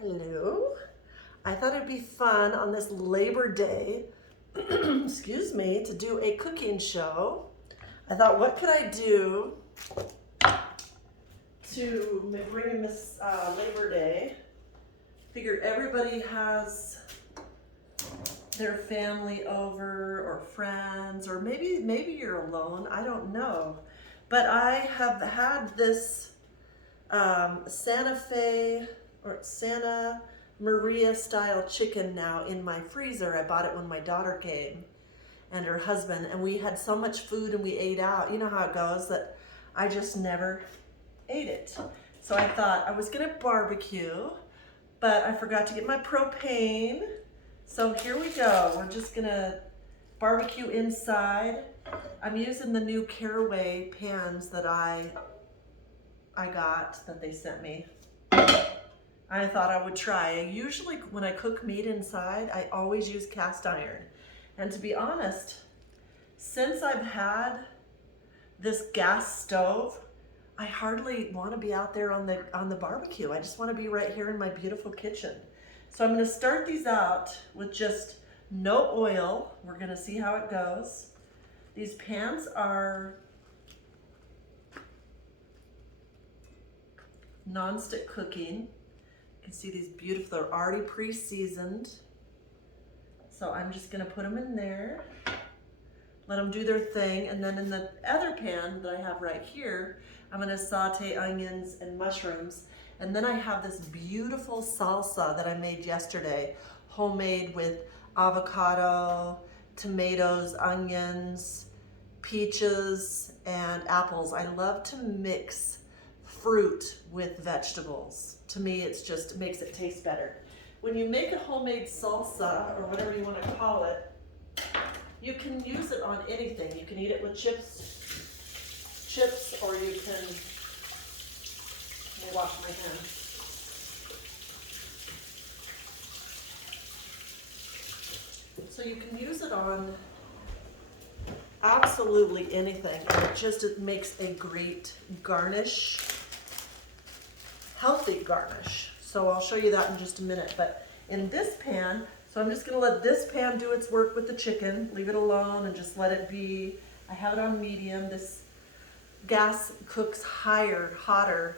Hello. I thought it'd be fun on this Labor Day, excuse me, to do a cooking show. I thought, what could I do to bring in this Labor Day? Figure everybody has their family over or friends, or maybe you're alone. I don't know. But I have had this Santa Maria style chicken now in my freezer. I bought it when my daughter came and her husband, and we had so much food and we ate out. You know how it goes, that I just never ate it. So I thought I was gonna barbecue, but I forgot to get my propane. So here we go. We're just gonna barbecue inside. I'm using the new Caraway pans that I got that they sent me. I thought I would try. Usually when I cook meat inside, I always use cast iron. And to be honest, since I've had this gas stove, I hardly want to be out there on the barbecue. I just want to be right here in my beautiful kitchen. So I'm going to start these out with just no oil. We're going to see how it goes. These pans are non-stick cooking. You can see these beautiful, they're already pre-seasoned. So I'm just gonna put them in there, let them do their thing, and then in the other pan that I have right here, I'm gonna saute onions and mushrooms. And then I have this beautiful salsa that I made yesterday, homemade with avocado, tomatoes, onions, peaches, and apples. I love to mix fruit with vegetables. To me, it makes it taste better. When you make a homemade salsa, or whatever you want to call it, you can use it on anything. You can eat it with chips, or you can, let me wash my hands. So you can use it on absolutely anything, and it makes a great garnish, healthy garnish. So I'll show you that in just a minute. But in this pan, so I'm just gonna let this pan do its work with the chicken, leave it alone and just let it be. I have it on medium. This gas cooks hotter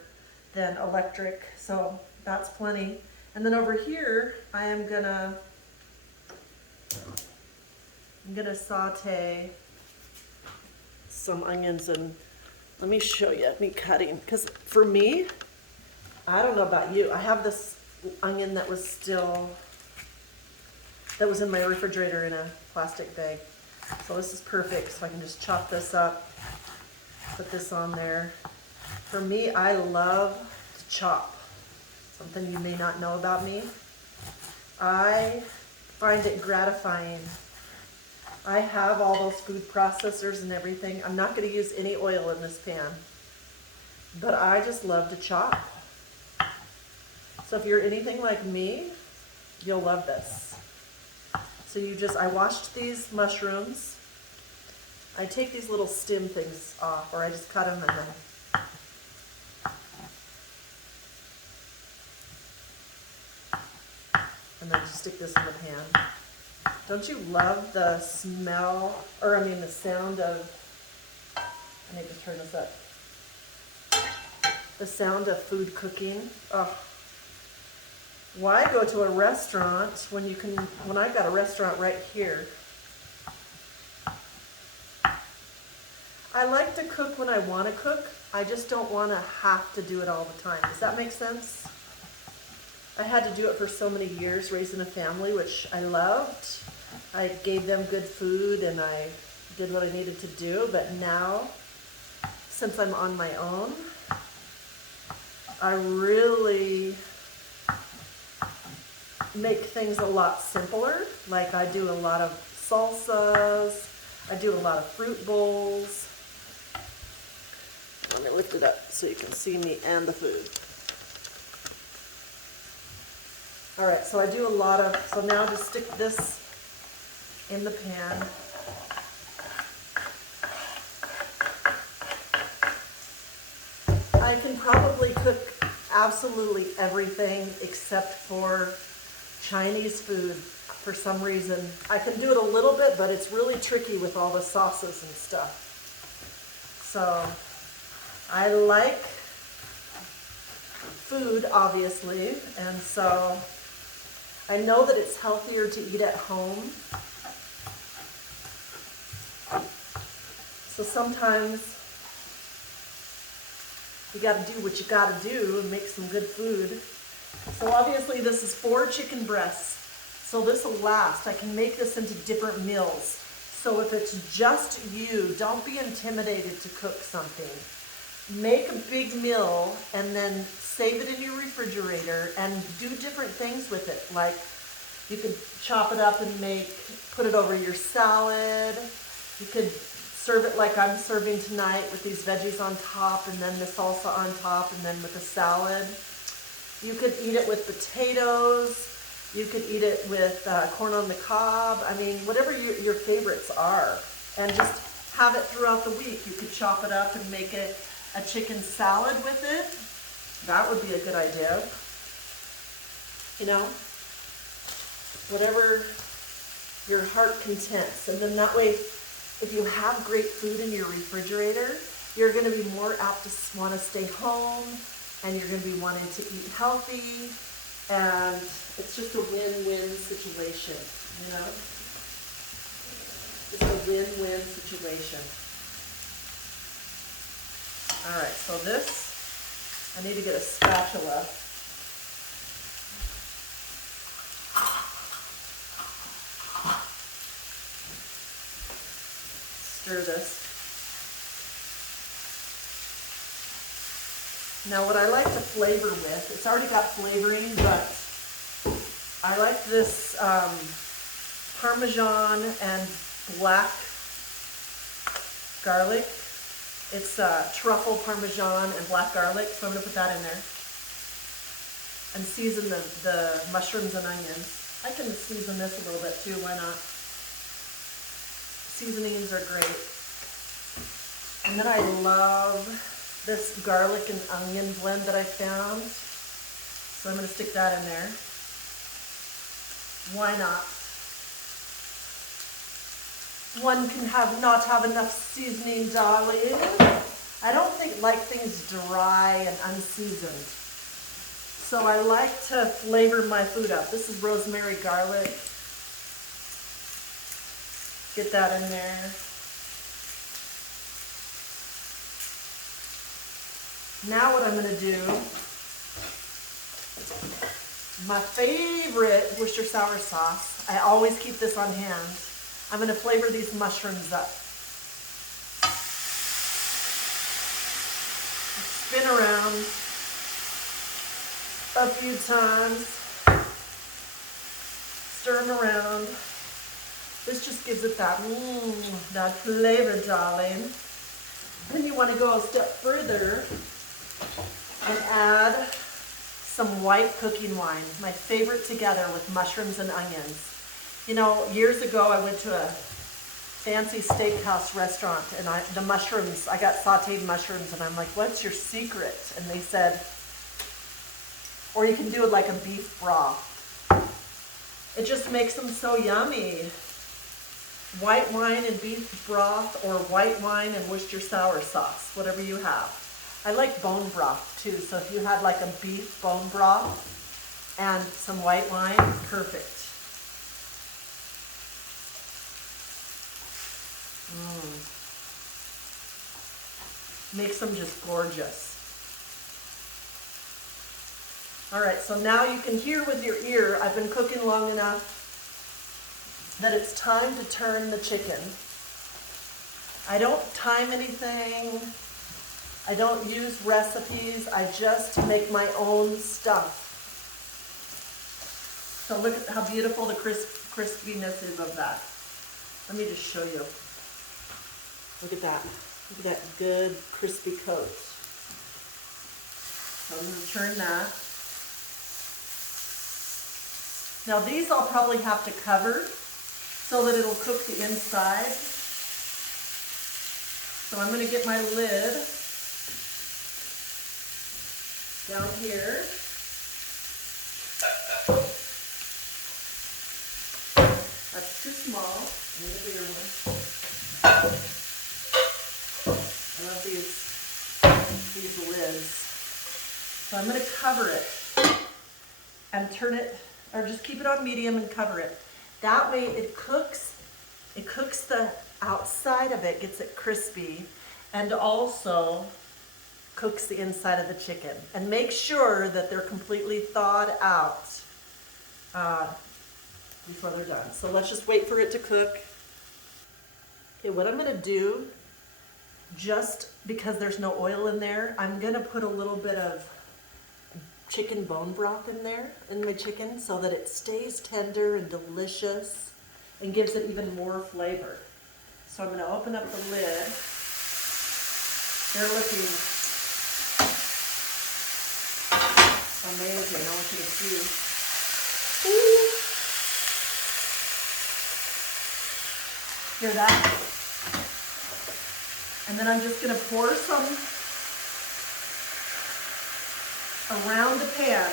than electric, so that's plenty. And then over here, I'm gonna saute some onions, and let me show you me cutting, because for me, I don't know about you, I have this onion that was in my refrigerator in a plastic bag. So this is perfect, so I can just chop this up, put this on there. For me, I love to chop. Something you may not know about me. I find it gratifying. I have all those food processors and everything. I'm not going to use any oil in this pan, but I just love to chop. So if you're anything like me, you'll love this. So I washed these mushrooms. I take these little stem things off, or I just cut them and then just stick this in the pan. Don't you love the smell, the sound of, I need to turn this up. The sound of food cooking. Oh. Why go to a restaurant when I've got a restaurant right here? I like to cook when I want to cook. I just don't want to have to do it all the time. Does that make sense? I had to do it for so many years, raising a family, which I loved. I gave them good food and I did what I needed to do. But now, since I'm on my own, I really make things a lot simpler. Like I do a lot of salsas, I do a lot of fruit bowls. Let me lift it up so you can see me and the food. All right, so I do a lot of, so now just stick this in the pan. I can probably cook absolutely everything except for Chinese food for some reason. I can do it a little bit, but it's really tricky with all the sauces and stuff. So I like food, obviously, and so I know that it's healthier to eat at home. So sometimes you got to do what you got to do and make some good food. So obviously this is 4 chicken breasts. So this will last. I can make this into different meals. So if it's just you, don't be intimidated to cook something. Make a big meal and then save it in your refrigerator and do different things with it. Like you could chop it up and put it over your salad. You could serve it like I'm serving tonight with these veggies on top and then the salsa on top and then with the salad. You could eat it with potatoes. You could eat it with corn on the cob. I mean, whatever your favorites are. And just have it throughout the week. You could chop it up and make a chicken salad with it. That would be a good idea. You know, whatever your heart contents. And then that way, if you have great food in your refrigerator, you're going to be more apt to want to stay home, and you're going to be wanting to eat healthy, and it's just a win-win situation, you know? It's a win-win situation. All right, so this, I need to get a spatula. Stir this. Now what I like to flavor with, it's already got flavoring, but I like this Parmesan and black garlic. It's truffle Parmesan and black garlic, so I'm going to put that in there. And season the mushrooms and onions. I can season this a little bit too, why not? Seasonings are great. And then I love this garlic and onion blend that I found. So I'm going to stick that in there. Why not? One can not have enough seasoning, darling. I don't like things dry and unseasoned. So I like to flavor my food up. This is rosemary garlic. Get that in there. Now what I'm going to do, my favorite Worcester sour sauce, I always keep this on hand. I'm going to flavor these mushrooms up. Spin around a few times. Stir them around. This just gives it that flavor, darling. Then you want to go a step further and add some white cooking wine, my favorite, together with mushrooms and onions. You know, years ago I went to a fancy steakhouse restaurant and the mushrooms, I got sauteed mushrooms, and I'm like, what's your secret? And they said, or you can do it like a beef broth. It just makes them so yummy. White wine and beef broth, or white wine and Worcester sour sauce, whatever you have. I like bone broth too, so if you had like a beef bone broth and some white wine, perfect. Makes them just gorgeous. All right, so now you can hear with your ear, I've been cooking long enough that it's time to turn the chicken. I don't time anything. I don't use recipes. I just make my own stuff. So look at how beautiful the crispiness is of that. Let me just show you. Look at that. Look at that good crispy coat. So I'm going to turn that. Now these I'll probably have to cover so that it'll cook the inside. So I'm going to get my lid down here. That's too small. I need a bigger one. I love these lids. So I'm going to cover it and turn it, or just keep it on medium and cover it. That way it cooks the outside of it, gets it crispy, and also cooks the inside of the chicken. And make sure that they're completely thawed out before they're done. So let's just wait for it to cook. Okay, what I'm gonna do, just because there's no oil in there, I'm gonna put a little bit of chicken bone broth in there, in my chicken, so that it stays tender and delicious and gives it even more flavor. So I'm gonna open up the lid. They're looking amazing. I want you to see. Ooh. Hear that? And then I'm just gonna pour some around the pan.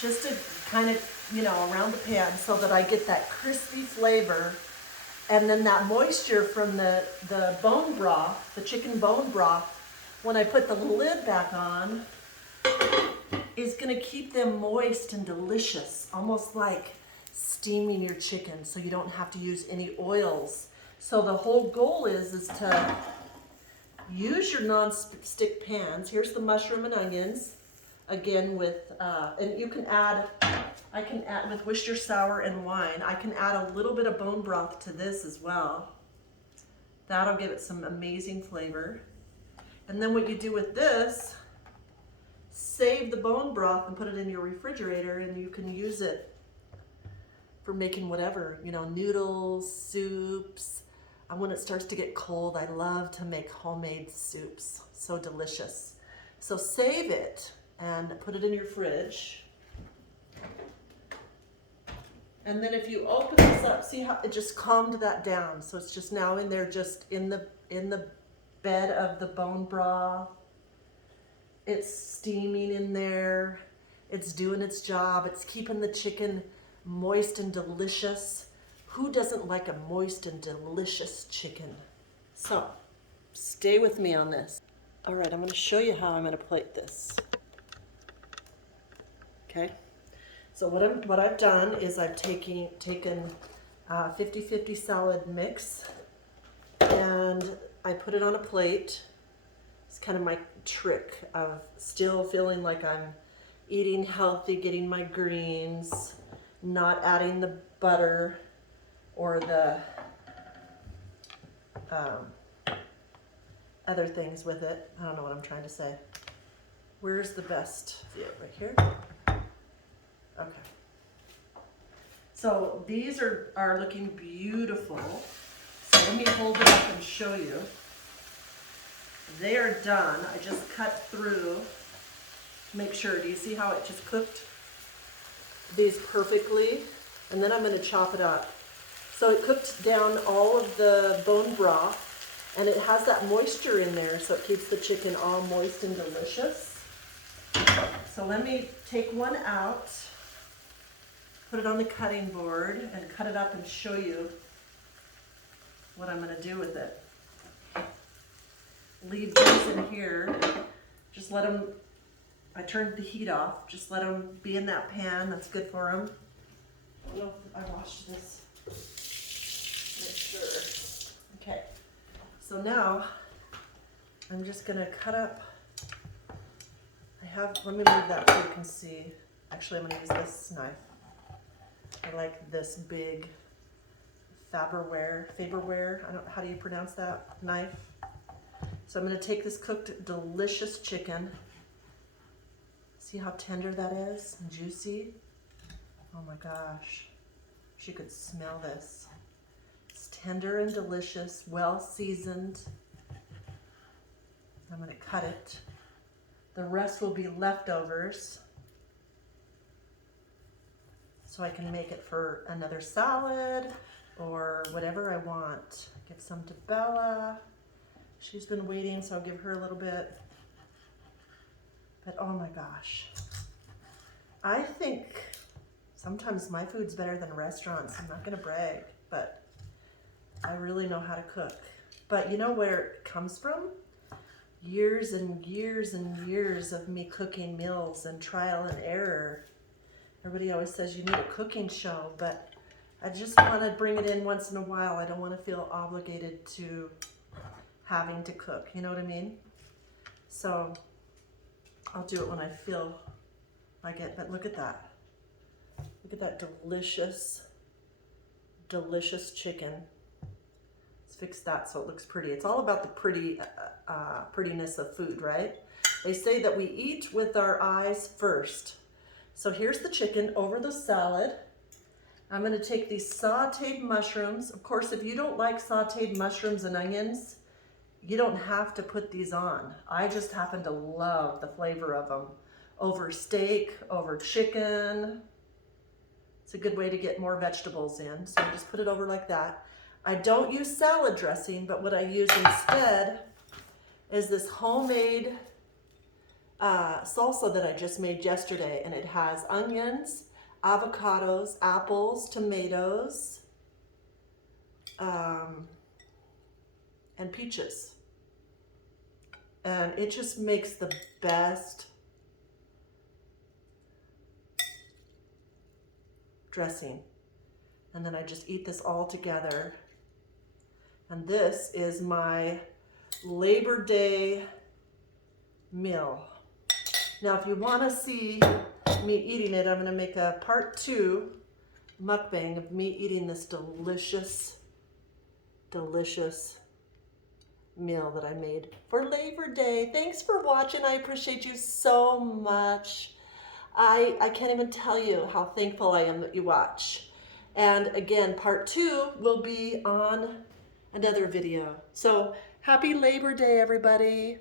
Just to kind of, around the pan so that I get that crispy flavor. And then that moisture from the bone broth, the chicken bone broth, when I put the lid back on, is gonna keep them moist and delicious, almost like steaming your chicken so you don't have to use any oils. So the whole goal is to use your non-stick pans. Here's the mushroom and onions, again with, and you can add, I can add with Worcestershire sour and wine. I can add a little bit of bone broth to this as well. That'll give it some amazing flavor. And then what you do with this, save the bone broth and put it in your refrigerator, and you can use it for making whatever, noodles, soups. And when it starts to get cold, I love to make homemade soups. So delicious. So save it and put it in your fridge. And then if you open this up, see how it just calmed that down. So it's just now in there, just in the bed of the bone broth. It's steaming in there. It's doing its job. It's keeping the chicken moist and delicious. Who doesn't like a moist and delicious chicken? So stay with me on this. All right, I'm going to show you how I'm going to plate this. Okay. So what I've done is I've taken 50-50 salad mix, and I put it on a plate. It's kind of my trick of still feeling like I'm eating healthy, getting my greens, not adding the butter or the other things with it. I don't know what I'm trying to say. Where's the best view? Right here? Okay. So these are looking beautiful. So let me hold it up and show you. They are done. I just cut through to make sure. Do you see how it just cooked these perfectly? And then I'm going to chop it up. So it cooked down all of the bone broth, and it has that moisture in there, so it keeps the chicken all moist and delicious. So let me take one out, put it on the cutting board, and cut it up and show you what I'm going to do with it. Leave these in here. Just let them, I turned the heat off. Just let them be in that pan. That's good for them. I don't know if I washed this. Make sure. Okay. So now I'm just going to cut up. Let me move that so you can see. Actually, I'm going to use this knife. I like this big Faberware, I don't know, how do you pronounce that knife? So I'm going to take this cooked delicious chicken. See how tender that is and juicy? Oh my gosh. Wish you could smell this. It's tender and delicious, well seasoned. I'm going to cut it. The rest will be leftovers. so I can make it for another salad or whatever I want. Give some to Bella. She's been waiting, so I'll give her a little bit. But oh my gosh, I think sometimes my food's better than restaurants. I'm not gonna brag, but I really know how to cook. But you know where it comes from? Years and years and years of me cooking meals and trial and error. Everybody always says you need a cooking show, but I just want to bring it in once in a while. I don't want to feel obligated to having to cook, you know what I mean? So I'll do it when I feel like it, but look at that. Look at that delicious, delicious chicken. Let's fix that so it looks pretty. It's all about the prettiness of food, right? They say that we eat with our eyes first. So here's the chicken over the salad. I'm gonna take these sauteed mushrooms. Of course, if you don't like sauteed mushrooms and onions, you don't have to put these on. I just happen to love the flavor of them over steak, over chicken. It's a good way to get more vegetables in. So just put it over like that. I don't use salad dressing, but what I use instead is this homemade salsa that I just made yesterday, and it has onions, avocados, apples, tomatoes, and peaches. And it just makes the best dressing. And then I just eat this all together. And this is my Labor Day meal. Now, if you want to see me eating it, I'm going to make a part 2 mukbang of me eating this delicious, delicious meal that I made for Labor Day. Thanks for watching. I appreciate you so much. I can't even tell you how thankful I am that you watch. And again, part 2 will be on another video. So happy Labor Day, everybody.